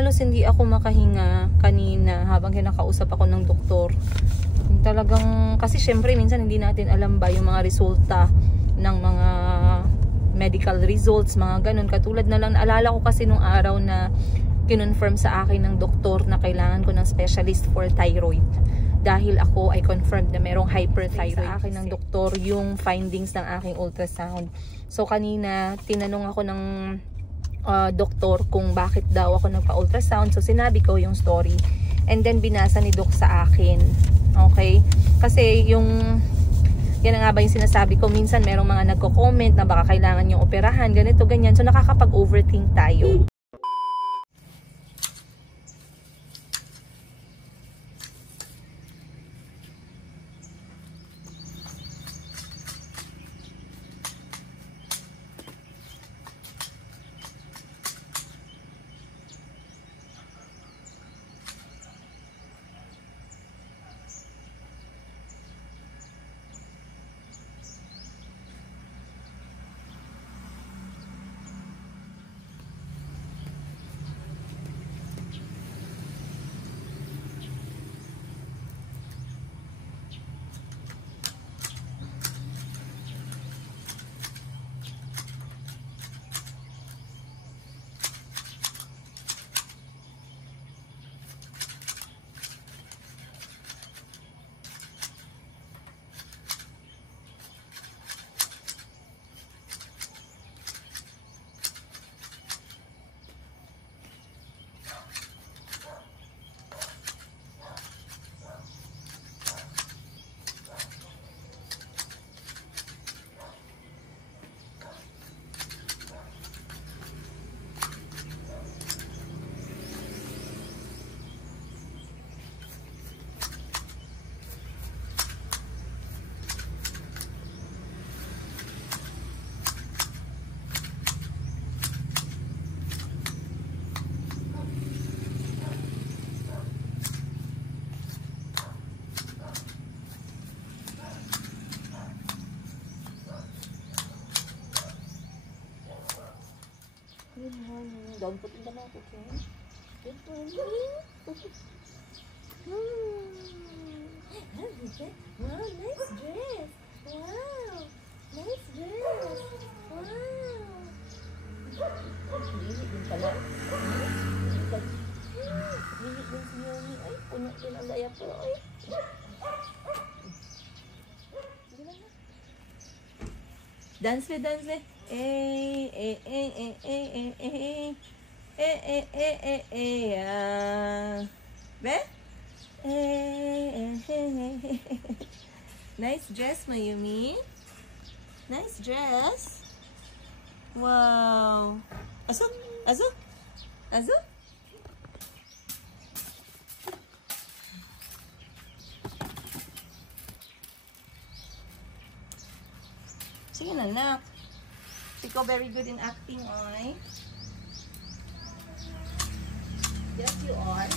halos hindi ako makahinga kanina habang kinakausap ako ng doktor. Talagang, kasi syempre minsan hindi natin alam ba yung mga resulta ng mga medical results, mga ganun. Katulad na lang, naalala ko kasi nung araw na kinonfirm sa akin ng doktor na kailangan ko ng specialist for thyroid. Dahil ako ay confirmed na merong hyperthyroid. Sa akin ng doktor yung findings ng aking ultrasound. So kanina, tinanong ako ng doktor kung bakit daw ako nagpa-ultrasound. So sinabi ko yung story. And then binasa ni Doc sa akin. Okay? Kasi yung yan nga ba yung sinasabi ko, minsan merong mga nagko-comment na baka kailangan yung operahan, ganito, ganyan. So nakakapag-overthink tayo. Good morning. Don't put in the mouth, okay? Good morning. Wow, nice dress. Wow. Nice dress. Wow. Lilit din pala. Lilit din si Yomi. Ay, puno din ang daya po. Ay. Dance with, dance with. Eh, eh, eh, eh, eh, eh, eh, eh, eh, eh, eh, eh, be? Nice dress, Mayumi. Nice dress. Wow. Aso? Aso? Aso? Sige na, nak. Ikaw very good in acting, oy. Yes, you are.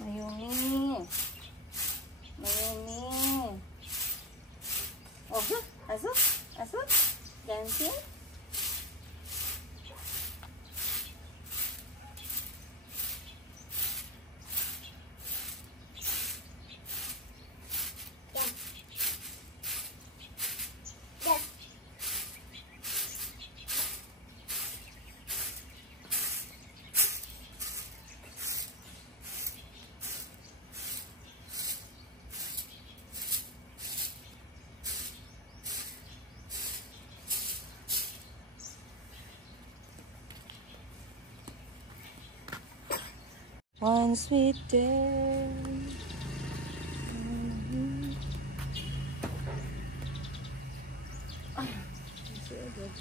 Mayumi. Mayumi. Oh, aso? Aso? Dancing? One sweet day. Ay, hi dog.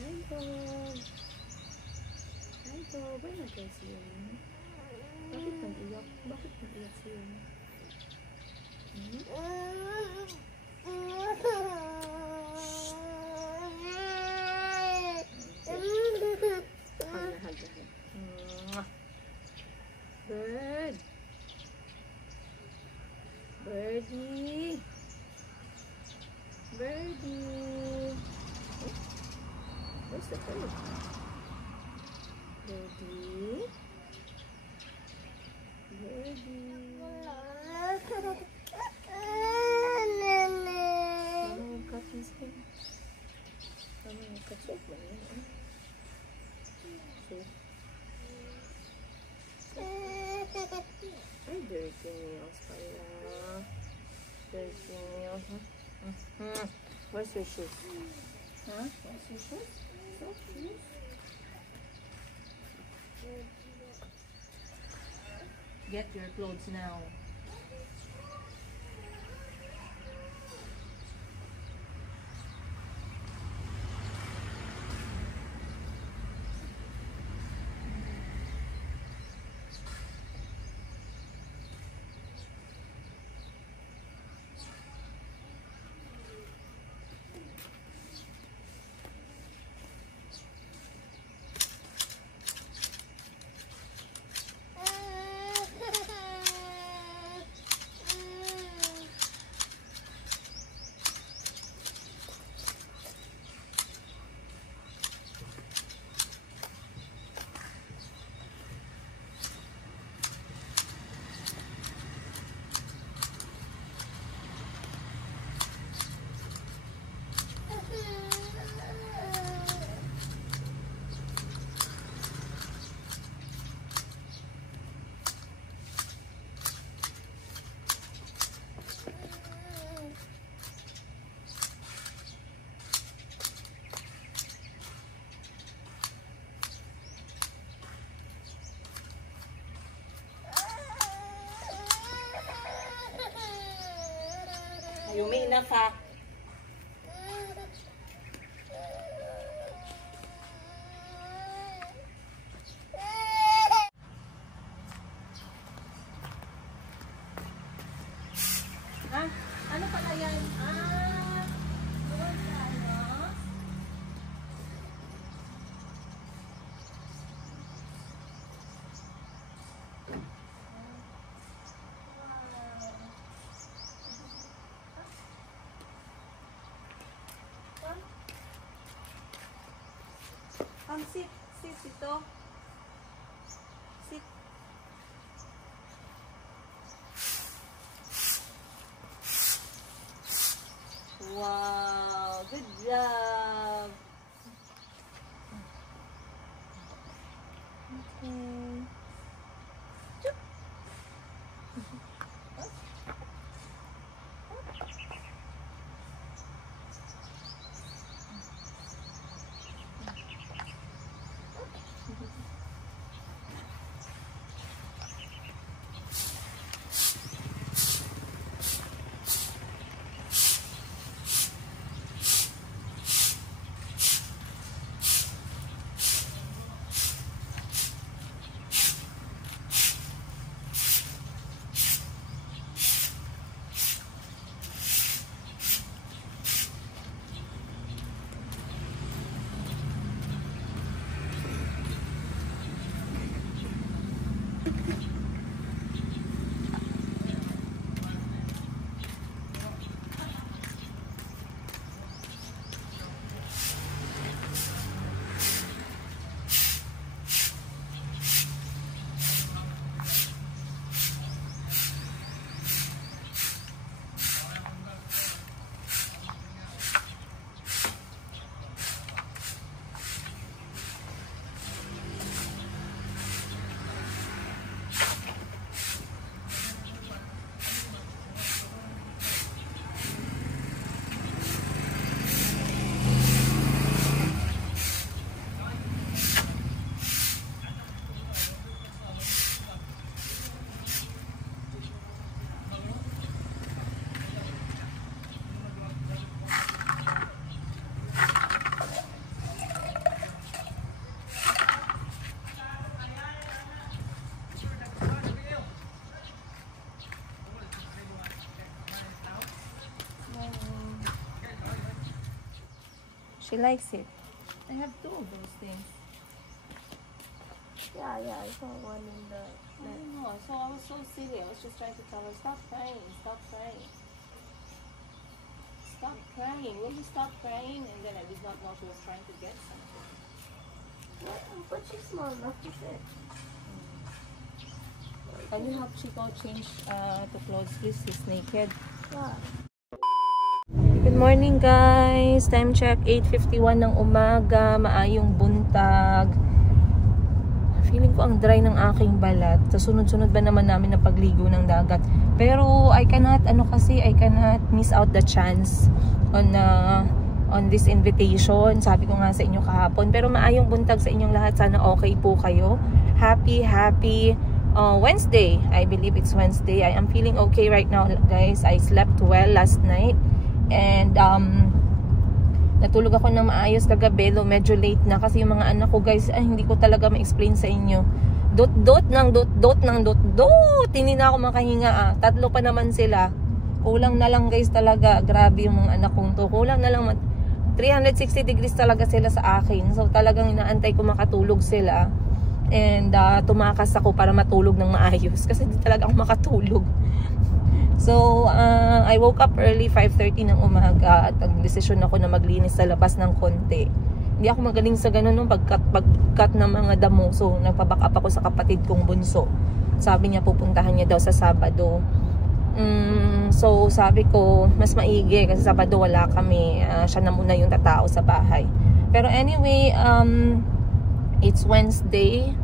Hi dog. Ay, nag-guys yun. Bakit nag-iyak? Bakit nag-iyak siya? Bird. Birdie. Birdie. Oh, where's the bird? Birdie. Birdie. Mama will cut his hair. Mama will cut your hair. Ay, dirty nails pala. Dirty nails, huh? Where's your shoes? Huh? Where's your shoes? Soft shoes? Get your clothes now. Yumi, enough ha. Ha? Ano pala yan? Doon sa ano? Sit ito. Sit. Wow, good job. Okay. Chup. She likes it. I have 2 of those things. Yeah, I saw one in the... I don't know. So I was so silly. I was just trying to tell her, stop crying, stop crying. Stop crying. Will you stop crying? And then I did not know she was trying to get something. But she's small enough to fit. Can you help Chico change to clothes, please? He's naked. Yeah. Good morning, guys. Time check, 8:51 ng umaga. Maayong buntag. Feeling ko ang dry ng aking balat. Sa sunod-sunod ba naman namin na pagligo ng dagat. Pero I cannot miss out the chance on this invitation. Sabi ko nga sa inyo kahapon. Pero maayong buntag sa inyong lahat. Sana okay po kayo. Happy Wednesday. I believe it's Wednesday. I am feeling okay right now, guys. I slept well last night. And natulog ako ng maayos kagabi, though medyo late na kasi yung mga anak ko, guys, hindi ko talaga ma-explain sa inyo. Dot ng dot. Hindi na ako makahinga. 3 pa naman sila. Kulang na lang, guys, talaga. Grabe yung mga anak kong to. Kulang na lang. 360 degrees talaga sila sa akin. So talagang inaantay ko makatulog sila. And tumakas ako para matulog ng maayos kasi hindi talaga ako makatulog. So, I woke up early, 5:30 ng umaga, at nag-desisyon ako na maglinis sa labas ng konti. Hindi ako magaling sa ganun nung pagkat ng mga damo. So, nagpaback up ako sa kapatid kong bunso. Sabi niya pupuntahan niya daw sa Sabado. So, sabi ko, mas maigi kasi Sabado wala kami. Siya na muna yung tatao sa bahay. Pero anyway, it's Wednesday.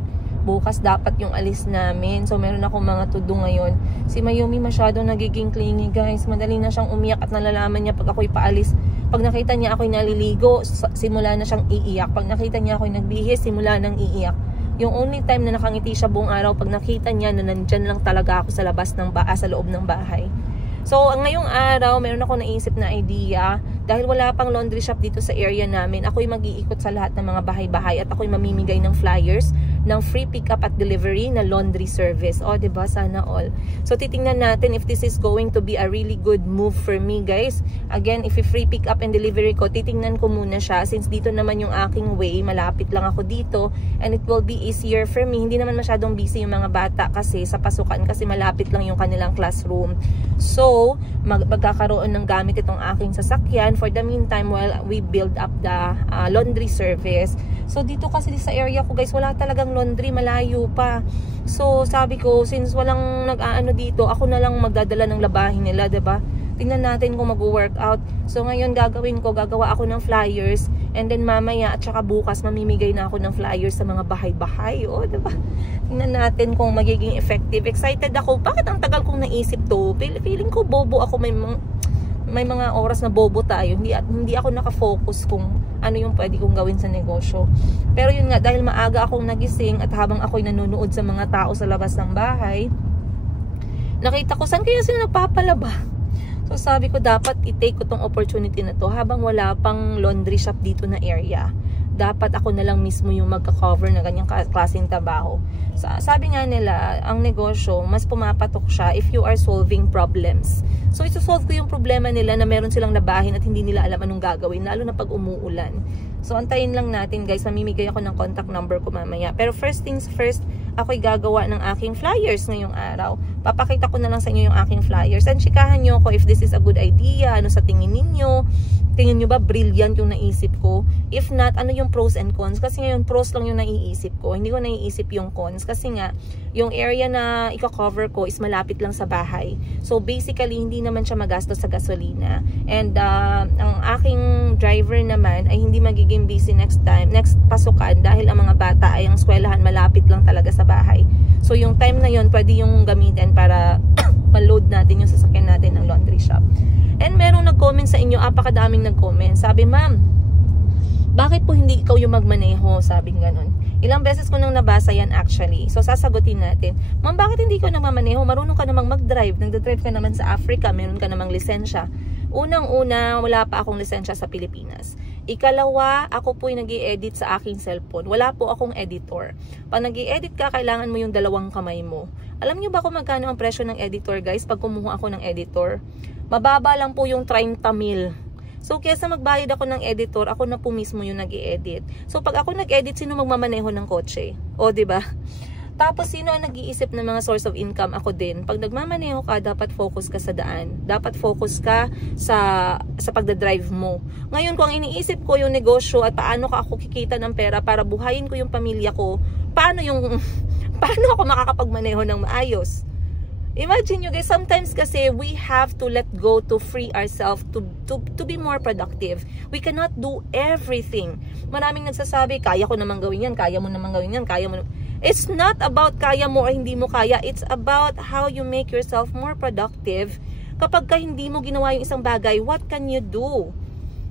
Bukas dapat yung alis namin. So, meron akong mga to do ngayon. Si Mayumi masyadong nagiging clingy, guys. Madali na siyang umiyak at nalalaman niya pag ako'y paalis. Pag nakita niya ako'y naliligo, simula na siyang iiyak. Pag nakita niya ako'y nagbihis, simula nang iiyak. Yung only time na nakangiti siya buong araw, pag nakita niya na nandyan lang talaga ako sa labas ng sa loob ng bahay. So, ngayong araw, meron ako naisip na idea. Dahil wala pang laundry shop dito sa area namin, ako'y mag-iikot sa lahat ng mga bahay-bahay at ako'y mamimigay ng flyers ng free pick-up at delivery na laundry service. O, diba? Sana all. So, titingnan natin if this is going to be a really good move for me, guys. Again, if free pick-up and delivery ko, titingnan ko muna siya. Since dito naman yung aking way, malapit lang ako dito. And it will be easier for me. Hindi naman masyadong busy yung mga bata kasi sa pasukan kasi malapit lang yung kanilang classroom. So, magkakaroon ng gamit itong aking sasakyan for the meantime while we build up the laundry service. So, dito kasi sa area ko, guys, wala talagang laundry, malayo pa. So, sabi ko, since walang nag-aano dito, ako na lang magdadala ng labahin nila, diba? Tingnan natin kung mag-workout. So, ngayon gagawin ko, gagawa ako ng flyers. And then, mamaya at saka bukas, mamimigay na ako ng flyers sa mga bahay-bahay. O, diba? Tingnan natin kung magiging effective. Excited ako. Bakit ang tagal kong naisip to? Feeling ko bobo ako. May mga oras na bobo tayo. Hindi ako nakafocus kung ano yung pwede kong gawin sa negosyo. Pero yun nga, dahil maaga akong nagising at habang ako'y nanonood sa mga tao sa labas ng bahay, nakita ko, saan kaya sila nagpapalaba? So sabi ko, dapat i-take ko tong opportunity na to habang wala pang laundry shop dito na area. Dapat ako na lang mismo yung magka-cover na ganyang klaseng trabaho. Sabi nga nila, ang negosyo, mas pumapatok siya if you are solving problems. So, ito-solve ko yung problema nila na meron silang labahin at hindi nila alam anong gagawin, lalo na pag umuulan. So, antayin lang natin, guys. Mamimigay ako ng contact number ko mamaya. Pero first things first, ako'y gagawa ng aking flyers ngayong araw. Papakita ko na lang sa inyo yung aking flyers. And chikahan nyo ko if this is a good idea. Ano sa tingin ninyo? Tingin nyo ba brilliant yung naisip ko? If not, ano yung pros and cons? Kasi ngayon, pros lang yung naiisip ko. Hindi ko naiisip yung cons. Kasi nga, yung area na i-cover ko is malapit lang sa bahay. So, basically, hindi naman siya magastos sa gasolina. And, ang aking driver naman ay hindi magiging busy next pasukan dahil ang mga bata ay ang eskwelahan malapit lang talaga sa bahay. So, yung time na yun, pwede yung gamitin para ma-load natin yung sasakyan natin ng laundry shop. And merong nag-comment sa inyo, apakadaming nag-comment. Sabi, ma'am, bakit po hindi ikaw yung magmaneho? Sabing ganun. Ilang beses ko nang nabasa yan actually. So, sasagutin natin. Ma'am, bakit hindi ikaw nagmamaneho? Marunong ka namang mag-drive. Nagdadrive ka naman sa Africa. Meron ka namang lisensya. Unang-una, wala pa akong lisensya sa Pilipinas. Ikalawa, ako po'y nag-i-edit sa aking cellphone. Wala po akong editor. Pag nag-i-edit ka, kailangan mo yung 2 kamay mo. Alam nyo ba kung magkano ang presyo ng editor, guys? Pag kumuha ako ng editor, mababa lang po yung 30,000. So, kaysa magbayad ako ng editor, ako na po mismo yung nag-i-edit. So, pag ako nag-edit, sino magmamaneho ng kotse? O, diba? Tapos, sino ang nag-iisip ng mga source of income? Ako din. Pag nagmamaneho ka, dapat focus ka sa daan. Dapat focus ka sa pagdadrive mo. Ngayon, kung ang iniisip ko yung negosyo at paano ka ako kikita ng pera para buhayin ko yung pamilya ko, paano ako makakapagmaneho ng maayos? Imagine nyo guys, sometimes kasi we have to let go to free ourselves to be more productive. We cannot do everything. Maraming nagsasabi, kaya ko naman gawin yan, kaya mo naman gawin yan, kaya mo naman. It's not about kaya mo o hindi mo kaya. It's about how you make yourself more productive. Kapag ka hindi mo ginawa yung isang bagay, what can you do?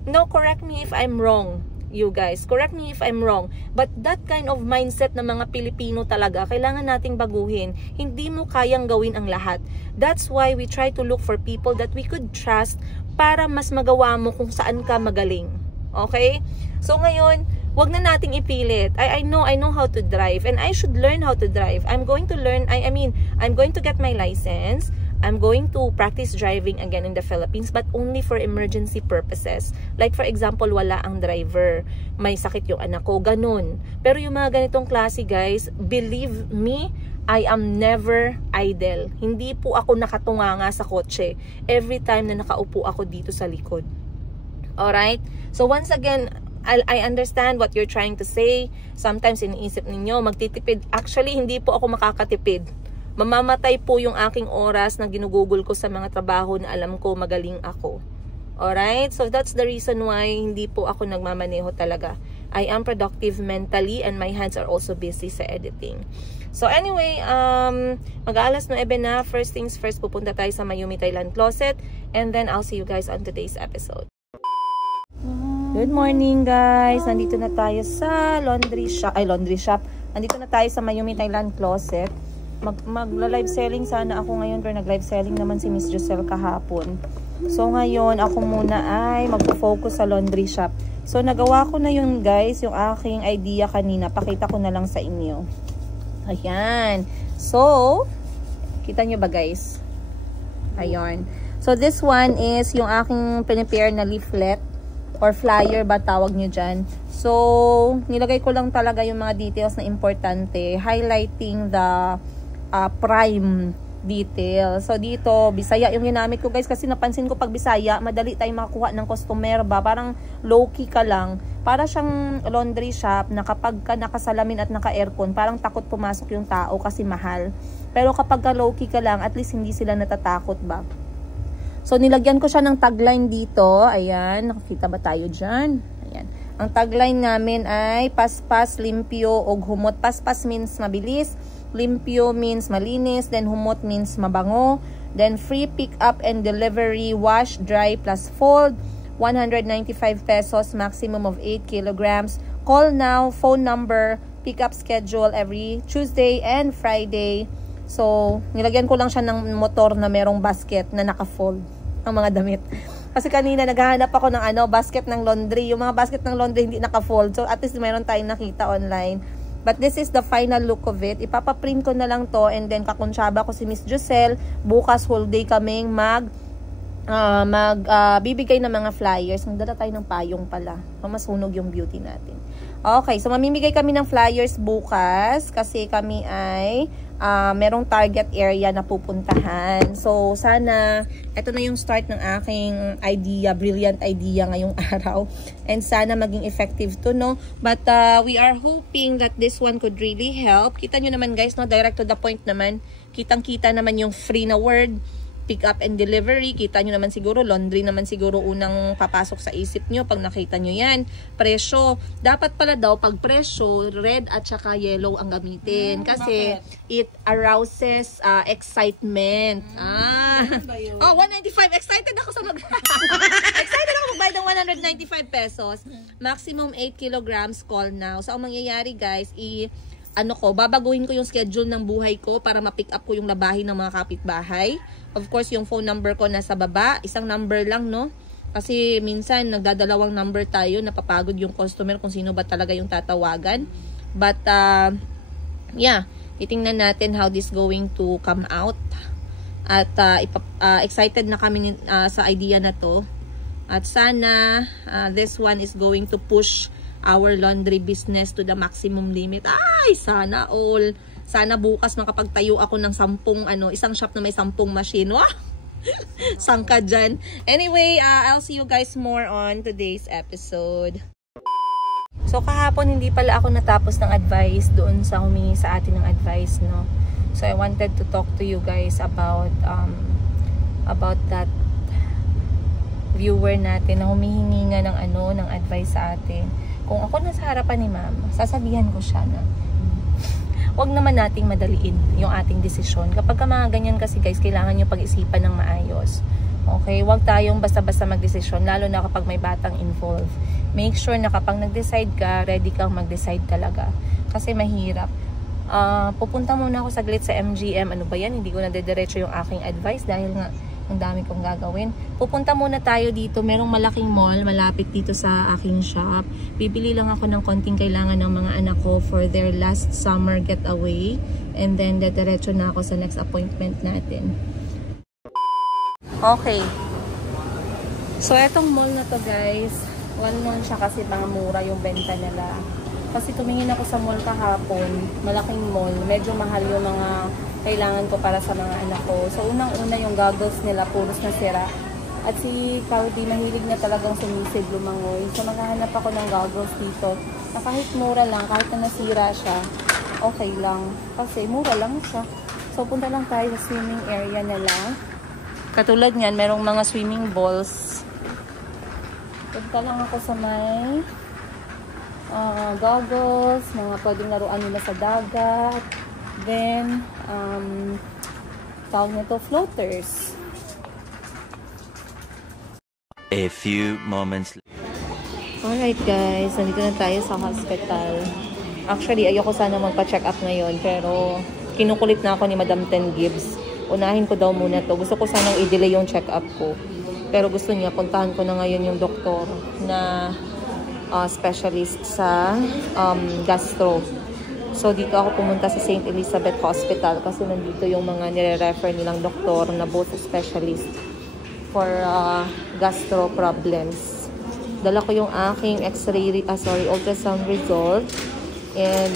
No, correct me if I'm wrong. You guys, correct me if I'm wrong, but that kind of mindset ng mga Pilipino talaga, kailangan nating baguhin. Hindi mo kayang gawin ang lahat. That's why we try to look for people that we could trust para mas magawa mo kung saan ka magaling. Okay? So ngayon, wag na nating ipilit. I know how to drive and I should learn how to drive. I'm going to learn, I'm going to get my license. I'm going to practice driving again in the Philippines, but only for emergency purposes. Like for example, wala ang driver, may sakit yung anak ko, ganun. Pero yung mga ganitong klase guys, believe me, I am never idle. Hindi po ako nakatunganga sa kotse every time na nakaupo ako dito sa likod. Alright? So once again, I understand what you're trying to say. Sometimes iniisip ninyo, magtitipid. Actually, hindi po ako makakatipid. Mamamatay po yung aking oras na ginugugol ko sa mga trabaho na alam ko magaling ako. Alright? So that's the reason why hindi po ako nagmamaneho talaga. I am productive mentally and my hands are also busy sa editing. So anyway, mag-aalas 9 na. First things first, pupunta tayo sa Mayumi Thailand Closet and then I'll see you guys on today's episode. Good morning guys! Nandito na tayo sa laundry shop. Nandito na tayo sa Mayumi Thailand Closet. Magla-live selling sana ako ngayon pero nag-live selling naman si Miss Giselle kahapon. So ngayon ako muna ay magpo-focus sa laundry shop. So nagawa ko na yun guys, yung aking idea kanina. Pakita ko na lang sa inyo. Ayan. So, kita nyo ba guys? Ayan. So this one is yung aking prepare na leaflet or flyer ba tawag nyo dyan. So, nilagay ko lang talaga yung mga details na importante. Highlighting the prime detail. So dito, Bisaya yung ginamit ko guys kasi napansin ko pag Bisaya, madali tayong makakuha ng customer ba. Parang low-key ka lang. Para siyang laundry shop na kapag ka nakasalamin at naka-aircon, parang takot pumasok yung tao kasi mahal. Pero kapag ka low-key ka lang, at least hindi sila natatakot ba. So nilagyan ko siya ng tagline dito. Ayan, nakikita ba tayo dyan? Ayan. Ang tagline namin ay paspas, limpyo, og humot. Paspas means mabilis. Limpyo means malinis, then humot means mabango, then free pick up and delivery, wash, dry plus fold, 195 pesos, maximum of 8 kilograms. Call now, phone number, pick up schedule every Tuesday and Friday. So, nilagyan ko lang siya ng motor na merong basket na naka-fold ang mga damit. Kasi kanina naghahanap ako ng basket ng laundry. Yung mga basket ng laundry hindi naka-fold. So, at least mayroon tayong nakita online. But this is the final look of it. Ipapaprint ko na lang to and then kakuntsaba ko si Miss Giselle. Bukas whole day kaming bibigay ng mga flyers. Magdala tayo ng payong pala. Masunog yung beauty natin. Okay, so mamimigay kami ng flyers bukas kasi kami ay merong target area na pupuntahan. So, sana, ito na yung start ng aking idea, brilliant idea ngayong araw. And sana maging effective to, no? But we are hoping that this one could really help. Kita nyo naman guys, no? Direct to the point naman. Kitang-kita naman yung free na word. Pick up and delivery, kita nyo naman siguro, laundry naman siguro unang papasok sa isip nyo pag nakita nyo yan. Presyo, dapat pala daw pag presyo, red at saka yellow ang gamitin kasi it arouses excitement. Oh, 195, excited ako sa excited ako magbayad ng 195 pesos. Maximum 8 kilograms, call now. So ang mangyayari guys, babaguhin ko yung schedule ng buhay ko para ma-pick up ko yung labahin ng mga kapitbahay. Of course, yung phone number ko nasa baba. Isang number lang, no? Kasi minsan, nagdadalawang number tayo. Napapagod yung customer kung sino ba talaga yung tatawagan. But, yeah. Titingnan natin how this going to come out. At excited na kami sa idea na to. At sana this one is going to push our laundry business to the maximum limit. Ay, sana all. Sana bukas makapagtayo ako ng 10 isang shop na may 10 machine. Wah! Sangka dyan. Anyway, I'll see you guys more on today's episode. So kahapon hindi pala ako natapos ng advice doon sa humingi sa atin ng advice, no. So I wanted to talk to you guys about that viewer natin na humihingi nga ng advice sa atin. Kung ako nasa harapan ni ma'am, sasabihan ko siya na wag naman nating madaliin yung ating desisyon. Kapag mga ganyan kasi guys, kailangan nyo pag-isipan ng maayos. Okay? Wag tayong basta-basta magdesisyon, lalo na kapag may batang involved. Make sure na kapag nag-decide ka, ready kang mag-decide talaga. Kasi mahirap. Pupunta muna ako saglit sa MGM. Ano ba yan? Hindi ko na dediretso yung aking advice dahil nga ang dami kong gagawin. Pupunta muna tayo dito. Merong malaking mall malapit dito sa aking shop. Bibili lang ako ng konting kailangan ng mga anak ko for their last summer getaway. And then dediretso na ako sa next appointment natin. Okay. So etong mall na to guys, well known siya kasi mga mura yung benta nila. Kasi tumingin ako sa mall kahapon, malaking mall, medyo mahal yung mga kailangan ko para sa mga anak ko. So unang-una yung goggles nila, puros na sira. At si Cloudy mahilig na talagang sumisid, lumangoy. So maghahanap ako ng goggles dito na kahit mura lang, kahit na nasira siya, okay lang. Kasi mura lang siya. So punta lang tayo sa swimming area nila. Katulad niyan, merong mga swimming balls. Punta lang ako sa may goggles, mga pwedeng laruan nila sa dagat. Then, tawag nito, floaters. A few moments later. Alright guys, nandito na tayo sa hospital. Actually, ayoko sana magpa-check up ngayon, pero kinukulit na ako ni Madam Ten Gibbs. Unahin ko daw muna to. Gusto ko sanang i-delay yung check up ko. Pero gusto niya, puntahan ko na ngayon yung doktor na specialist sa gastro. So, dito ako pumunta sa St. Elizabeth Hospital kasi nandito yung mga nire-refer nilang doktor na both specialist for gastro problems. Dala ko yung aking x-ray, ultrasound result. And,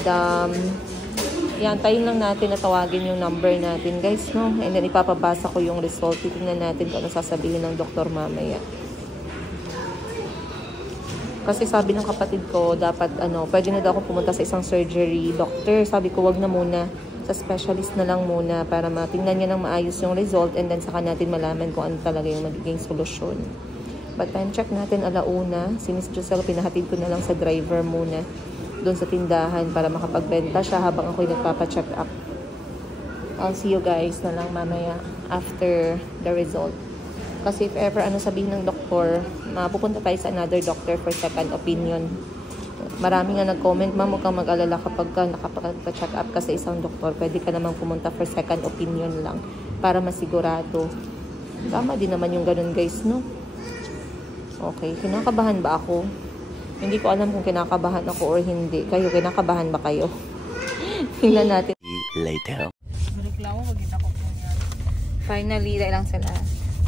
yan, tayo lang natin na tawagin yung number natin, guys, no? And then, ipapabasa ko yung result. Titignan natin kung ano sasabihin ng doktor mamaya. Kasi sabi ng kapatid ko, dapat, pwede na daw ako pumunta sa isang surgery doctor. Sabi ko, wag na muna. Sa specialist na lang muna para matingnan niya ng maayos yung result and then saka natin malaman kung ano talaga yung magiging solusyon. But time check natin alauna. Si Miss Giselle, pinahatid ko na lang sa driver muna doon sa tindahan para makapagbenta siya habang ako'y nagpapacheck up. I'll see you guys na lang mamaya after the result. Kasi if ever sabihin ng doktor, mapupunta tayo sa another doctor for second opinion. Marami nga nag-comment, ma'am, huwag kang mag-alala kapag ka nakapag-check up ka sa isang doktor. Pwede ka namang pumunta for second opinion lang para masigurado. Tama din naman yung ganun, guys, no? Okay, kinakabahan ba ako? Hindi ko alam kung kinakabahan ako or hindi. Kayo, kinakabahan ba kayo? Tingnan natin. Later. Finally, dahil lang sila.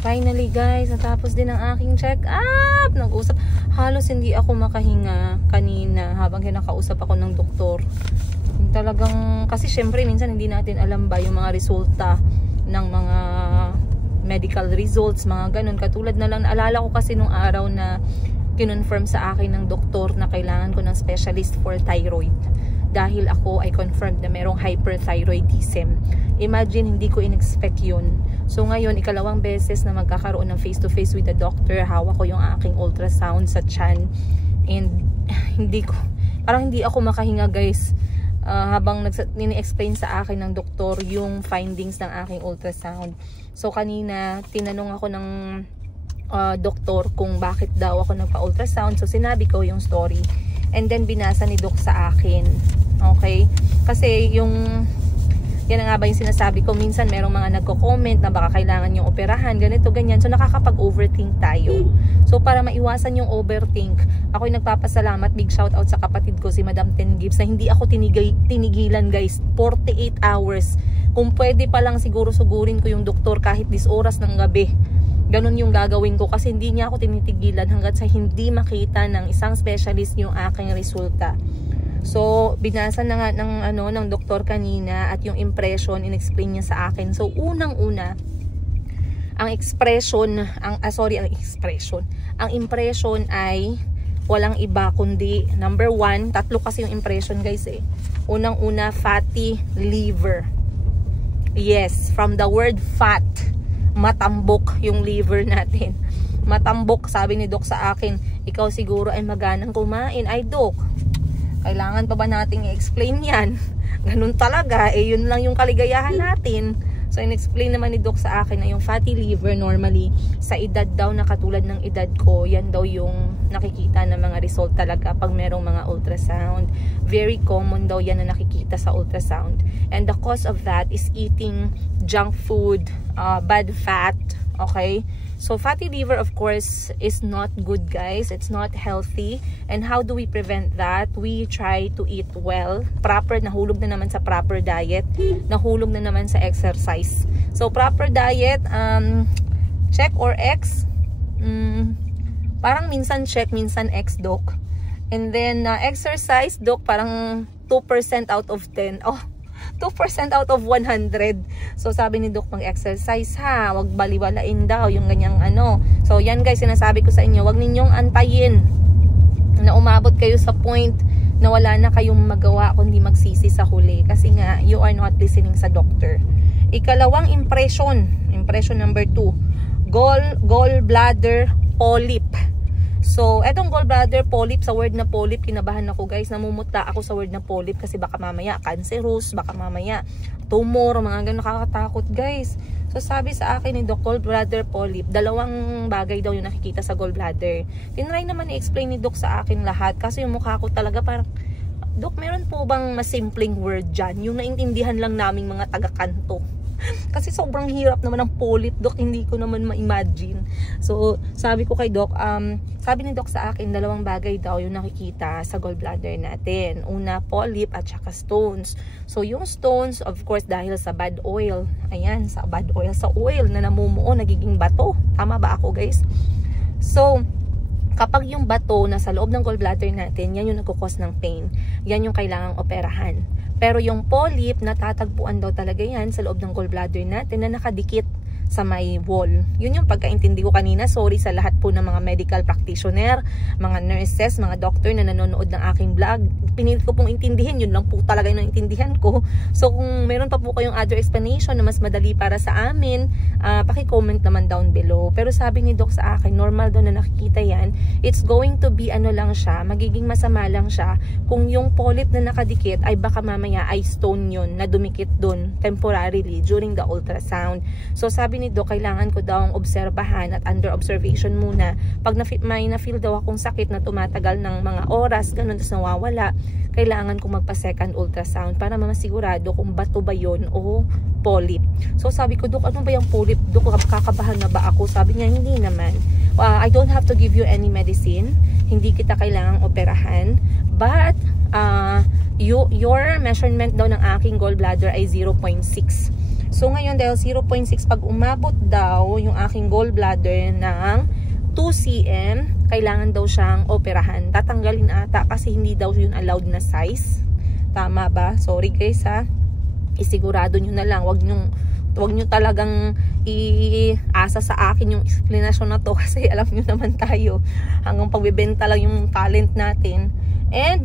Finally guys, natapos din ang aking check-up. Nag-usap. Halos hindi ako makahinga kanina habang kinakausap ako ng doktor. Talagang, kasi syempre minsan hindi natin alam ba yung mga resulta ng mga medical results, mga ganun. Katulad na lang, naalala ko kasi nung araw na kinonfirm sa akin ng doktor na kailangan ko ng specialist for thyroid. Dahil ako ay confirmed na merong hyperthyroidism. Imagine, hindi ko in-expect yun. So ngayon, ikalawang beses na magkakaroon ng face-to-face with the doctor. Hawak ko yung aking ultrasound sa tiyan. And parang hindi ako makahinga guys. Habang nini-explain sa akin ng doktor yung findings ng aking ultrasound. So kanina, tinanong ako ng doktor kung bakit daw ako nagpa-ultrasound. So sinabi ko yung story. And then binasa ni Doc sa akin. Okay? Kasi yan nga ba yung sinasabi ko, minsan merong mga nagko-comment na baka kailangan yung operahan, ganito, ganyan. So nakakapag-overthink tayo. So para maiwasan yung overthink, ako'y nagpapasalamat, big shout out sa kapatid ko, si Madam Ten Gibbs, na hindi ako tinigilan guys, 48 hours. Kung pwede pa lang siguro sugurin ko yung doktor kahit 10 oras ng gabi. ganun yung gagawin ko kasi hindi niya ako tinitigilan hanggat sa hindi makita ng isang specialist yung aking resulta. So, binasa na nga ng doktor kanina at yung impression, in-explain niya sa akin. So, unang-una, ang impression ay walang iba kundi, number 1, tatlo kasi yung impression guys eh. Unang-una, fatty liver. Yes, from the word fat, matambok yung liver natin. Matambok, sabi ni Doc sa akin, ikaw siguro ay maganang kumain. Ay Doc, kailangan pa ba nating i-explain yan? Ganun talaga, eh yun lang yung kaligayahan natin. So, in-explain naman ni Doc sa akin na yung fatty liver normally, sa edad daw na katulad ng edad ko, yan daw yung nakikita ng mga result talaga pag merong mga ultrasound. Very common daw yan na nakikita sa ultrasound. And the cause of that is eating junk food, bad fat, okay? So, fatty liver, of course, is not good, guys. It's not healthy. And how do we prevent that? We try to eat well. Proper, nahulog na naman sa proper diet. Nahulog na naman sa exercise. So, proper diet, check or X. Parang minsan check, minsan X, Doc. And then, exercise, Doc, parang 2% out of 10. Oh, 2% out of 100. So, sabi ni Doc, mag-exercise ha. Huwag baliwalain daw yung ganyang ano. So, yan guys, sinasabi ko sa inyo, huwag ninyong antayin na umabot kayo sa point na wala na kayong magawa kundi magsisi sa huli. Kasi nga, you are not listening sa doctor. Ikalawang impression number 2, gallbladder polyp. So, etong gallbladder polyp, sa word na polyp, kinabahan ako guys. Namumutla ako sa word na polyp kasi baka mamaya cancerous, baka mamaya tumor, mga ganun, nakakatakot guys. So, sabi sa akin ni Doc, gallbladder polyp, dalawang bagay daw yung nakikita sa gallbladder. Tinry naman i-explain ni Doc sa akin lahat kasi yung mukha ko talaga parang, Doc, meron po bang masimpleng word dyan? Yung naintindihan lang naming mga taga-kanto. Kasi sobrang hirap naman ng polyp, Doc, hindi ko naman ma-imagine. So, sabi ko kay Doc, sabi ni Doc sa akin, dalawang bagay daw yung nakikita sa gallbladder natin. Una, polyp at saka stones. So, yung stones, of course, dahil sa bad oil. Ayan, sa bad oil. Sa oil na namumuo, nagiging bato. Tama ba ako, guys? So, kapag yung bato na sa loob ng gallbladder natin, yan yung nagkukos ng pain. Yan yung kailangang operahan. Pero yung polyp, natatagpuan daw talaga yan sa loob ng gallbladder natin na nakadikit sa may wall. Yun yung pagkaintindi ko kanina. Sorry sa lahat po ng mga medical practitioner, mga nurses, mga doctor na nanonood ng aking vlog. Pinilit ko pong intindihin. Yun lang po talaga yung naintindihan ko. So kung meron pa po kayong other explanation na mas madali para sa amin, paki-comment naman down below. Pero sabi ni Doc sa akin, normal daw na nakikita yan. It's going to be ano lang siya, magiging masama lang siya kung yung polyp na nakadikit ay baka mamaya ay stone yun na dumikit dun temporarily during the ultrasound. So sabi ni Doc, kailangan ko daw ang obserbahan at under observation muna. Pag may na-feel daw akong sakit na tumatagal ng mga oras, ganun, tapos nawawala, kailangan ko magpa-second ultrasound para mamasigurado kung bato ba yun o polyp. So sabi ko, Doc, ano ba yung polyp? Doc, kakabahan na ba ako? Sabi niya, hindi naman. I don't have to give you any medicine. Hindi kita kailangang operahan. But, your measurement daw ng aking gallbladder ay 0.6. So ngayon dahil 0.6, pag umabot daw yung aking gallbladder ng 2 cm, kailangan daw siyang operahan. Tatanggalin ata kasi hindi daw yun allowed na size. Tama ba? Sorry guys ha. Isigurado nyo na lang. Wag nyo talagang iasa sa akin yung explanation na to kasi alam nyo naman tayo. Hanggang pagbibenta lang yung talent natin. And,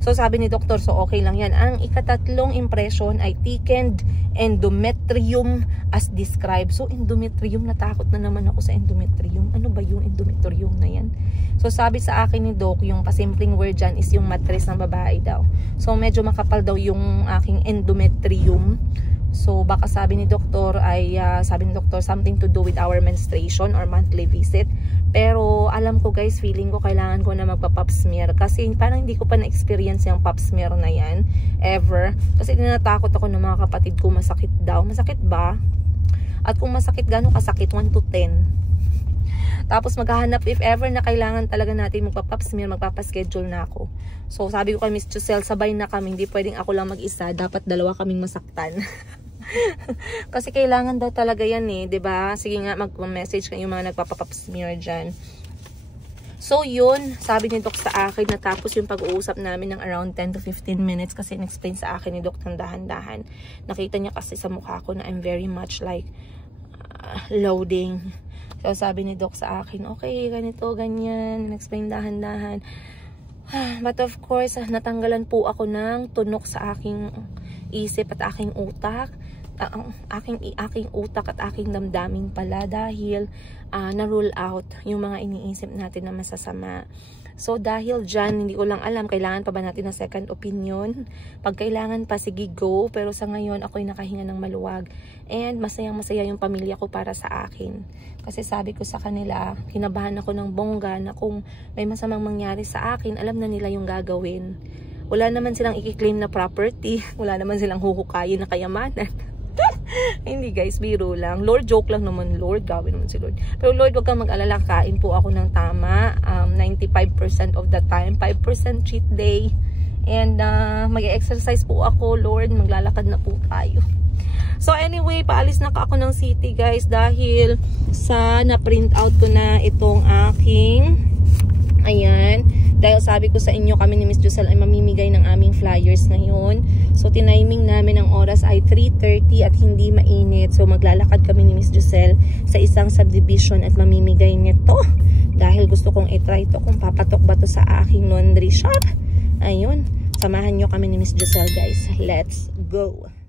so sabi ni doktor, so okay lang yan. Ang ikatatlong impression ay thickened endometrium as described. So, endometrium, natakot na naman ako sa endometrium. Ano ba yung endometrium na yan? So, sabi sa akin ni Doc, yung pasimpleng word dyan is yung mattress ng babae daw. So, medyo makapal daw yung aking endometrium. So, baka sabi ni doktor ay, something to do with our menstruation or monthly visit. Pero, alam ko guys, feeling ko kailangan ko na magpa-pap smear. Kasi parang hindi ko pa na-experience yung pap smear na yan. Ever. Kasi tinatakot ako ng mga kapatid ko, masakit daw. Masakit ba? At kung masakit, gano'ng kasakit? 1 to 10. Tapos maghahanap, if ever na kailangan talaga natin magpa-pap smear, magpapaschedule na ako. So, sabi ko kay Miss Chusel, sabay na kami. Hindi pwedeng ako lang mag-isa. Dapat dalawa kaming masaktan. Kasi kailangan daw talaga yan eh, 'di ba? Sige nga, mag-message kayo yung mga nagpapapap-smear dyan. So yun, sabi ni Doc sa akin, natapos yung pag-uusap namin ng around 10 to 15 minutes kasi in-explain sa akin ni Doc ng dahan-dahan. Nakita niya kasi sa mukha ko na I'm very much like loading. So sabi ni Doc sa akin, okay, ganito, ganyan, in-explain dahan-dahan. But of course, natanggalan po ako ng tunok sa aking isip at aking utak. Aking utak at aking damdamin pala dahil na-rule out yung mga iniisip natin na masasama. So dahil dyan, hindi ko lang alam, kailangan pa ba natin ng second opinion? Pag kailangan pa, sige go. Pero sa ngayon, ako'y nakahinga ng maluwag. And masayang-masaya yung pamilya ko para sa akin. Kasi sabi ko sa kanila, kinabahan ako ng bongga na kung may masamang mangyari sa akin, alam na nila yung gagawin. Wala naman silang i-claim na property. Wala naman silang huhukayin na kayamanan. Hindi guys, biro lang. Lord, joke lang naman. Lord, gawin naman si Lord. Pero Lord, wag kang mag-alala. Kain po ako ng tama. 95% of the time. 5% cheat day. And mag-exercise po ako. Lord, maglalakad na po tayo. So anyway, paalis na ako ng city guys. Dahil sa na-print out ko na itong aking ayan. Dahil sabi ko sa inyo, kami ni Miss Josel ay mamimigay ng aming flyers ngayon. So, tiniming namin ang oras ay 3:30 at hindi mainit. So, maglalakad kami ni Miss Josel sa isang subdivision at mamimigay nito. Dahil gusto kong i-try to kung papatok ba to sa aking laundry shop. Ayun. Samahan nyo kami ni Miss Josel guys. Let's go!